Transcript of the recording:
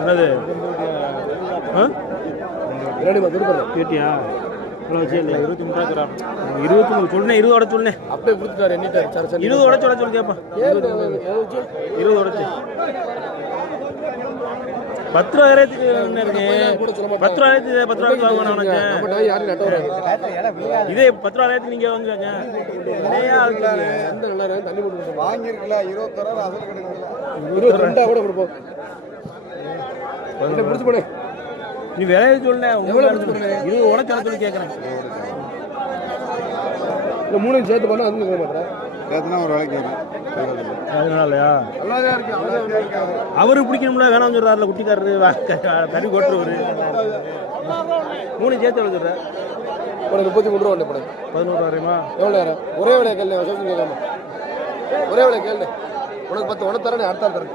என்னது கேட்டியா? வச்சு இல்லை 23 ரூபா 23 சொன்னேன். 20 சொன்னேன். அப்படியே கொடுத்துட்டாரு. எண்ணிட்டாரு. 20 சொல்லி கேப்பா. 20 உடச்சு 10 ரூபா ரேட்டுக்கு என்ன இருக்கு? 10 ரூபா ரேட்டு 10 ரூபாய்க்கு வாங்கணும் நினைச்சேன். இதே 10 ரூபா ரேட்டுக்கு நீங்க வாங்குவாங்க. தண்ணி போட்டு வாங்கிருக்கலாம். 20 ரூபா அசல் கிடைக்கல. 22 கூட கொடுப்போம். பிடிச்சு போனேன். நீ விலையை சொல்ல இது உடச்சு சொல்லி கேட்கறேன். இந்த 3 சேர்த்து பண்ணா அது கேட்க மாட்டேன். சேர்த்துனா ஒரு வேலைக்கு அதனாலயா அவரு பிடிக்கணும்ல வேணாம்னு சொல்றாருல குட்டிக்காரரு கறி கொட்டுறவரு. 3 சேர்த்து எவ்வளோ சொல்ற? 33 ரூபா. 11 ரூபாயுமா? எவ்வளோ நேரம்? ஒரே வேலையை கேள்வி கேட்காம ஒரே வேலையை கேள்வி. உனக்கு 10 உனக்கு தரேன். அடுத்த தரேன்.